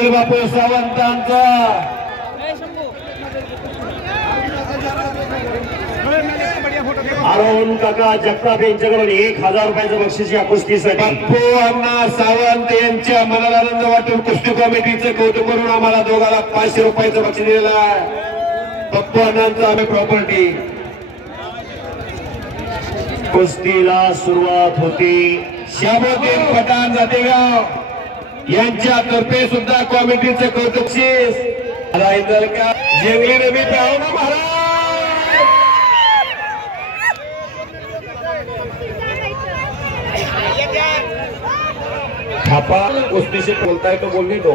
सुनील बापू सावंतांचा अरुण काका जगताप यांच्याकडून 1000 रुपयाचं बक्षीस या कुस्तीसाठी. बापू अण्णा सावंत यांच्या मनाला आनंद वाटून कुस्ती कमिटीचं कौतुक करून आम्हाला दोघाला 500 रुपयाचं बक्षीस दिलेलं आहे. बापू अण्णांचं आम्ही प्रॉपर्टी. कुस्तीला सुरुवात होती. श्यामोद्दीन पठाण जातेगाव यांच्यातर्फे सुद्धा कमिटीचं कौतुक बक्षीस का जंगली रवी पाहुणा महाराज. थापा कुस्तीशी बोलताय तो बोलने दो.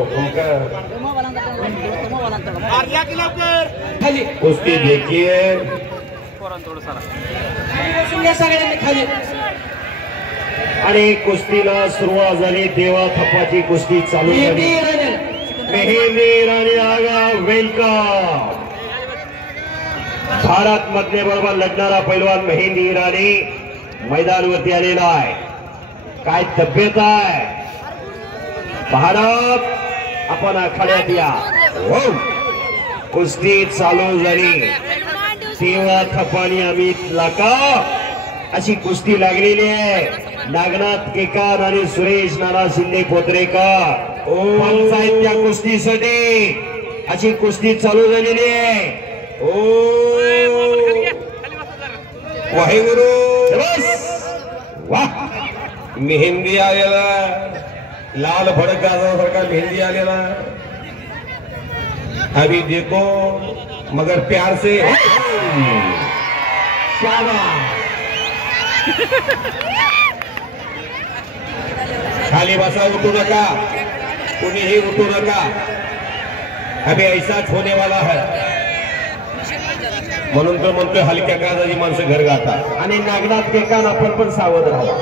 कुस्ती देखिए आणि कुस्तीला सुरुवात झाली. देवा थप्पाची कुस्ती चालू झाली. मेहंदी राणी आगा वेलकम. भारत मधले बरोबर लढणारा पैलवान मेहंदी राणी मैदानावरती आलेला आहे. काय तब्येत आहे भारत, आपण आखाड्यात या. कुस्ती चालू झाली. देवा थप्पानी अमित लाका अशी कुस्ती लागलेली आहे. नागनाथ केकार आणि सुरेश नाना शिंदे पोत्रेकर पंचायत त्या कुस्तीसाठी अशी कुस्ती चालू झालेली आहे. वाहेगुरु वाह. मेहंदी आलेला लाल भडक गाजासारखा मेहंदी आलेला. अभी देखो मगर प्यार से. खाली बसा, उठू नका, कुणीही उठू नका. अभी ऐसाच होने वाला है. म्हणून तर म्हणतोय हलक्या काळजाची माणसं घर गातात. आणि नागनाथ केकान आपण पण सावध राहावा.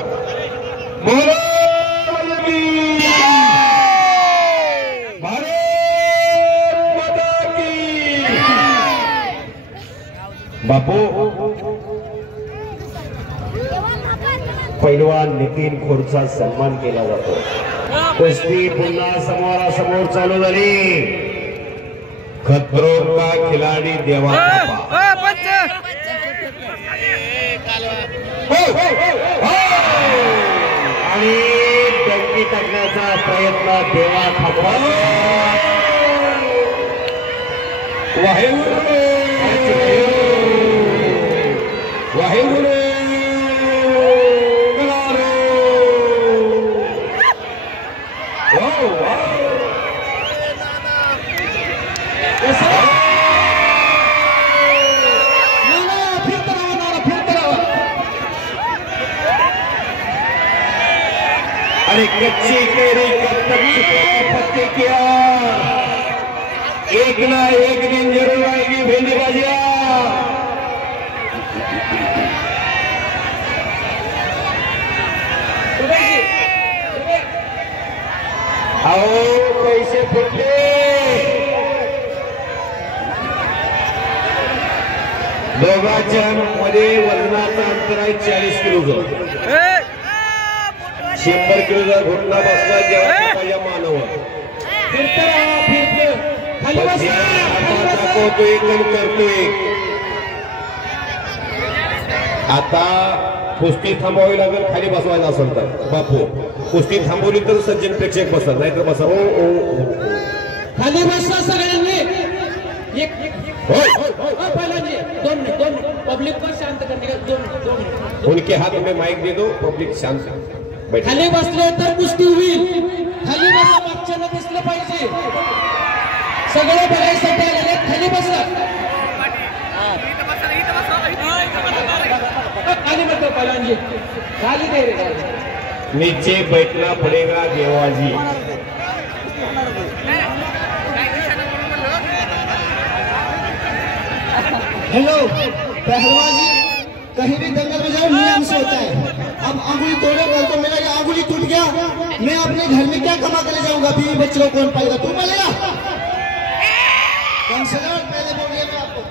बापू पैलवान नितीन खोरचा सन्मान केला जातो. कुस्ती पुन्हा समोरासमोर चालू झाली. खतरों का खिलाडी देवा थापा. आणि डंकी टाकण्याचा प्रयत्न देवा थापा. वाहेगुरु वाहेगुरु अरे कच्ची केरी कब तक पत्ते किया. एक ना एक दिन जरूर आएगी भेंडी बाजिया. आओ पैसे फुटले. दोघांच्या मध्ये वजनाचं अंतर आहे 40 किलोचं. 100 किलोचा घोटला बसला जेव्हा मानव दाखवतोय करतोय. आता कुस्ती थांबवावी लागेल. खाली बसवायचं असेल तर बापू कुस्ती थांबवली तर सज्जन प्रेक्षक बसतात, नाहीतर बसा. खाली बसला सगळ्यांनी. दोन पब्लिक को शांत करने का. दोन उनके हाथ में माइक दे दो, पब्लिक शांत बैठ. खाली बसले तर कुस्ती होईल. खाली बसा, मागच्याला दिसलं पाहिजे. सगळे बघायसाठी आलेले खाली बसा. खाली बसो पहलवान, खाली दे रे. नीचे बैठना पड़ेगा देवाजी. हेलो पहलवान जी, कहीं भी दंगल में जाओ नियम से होता है. अब अंगुली तोड़े बोल तो मेरा अंगुली टूट गया, मैं अपने घर में क्या कमा कर ले जाऊंगा. बीवी बच्चों को कौन पाएगा. तू बोलेगा कम से कम पहले बोलिए मैं आपको.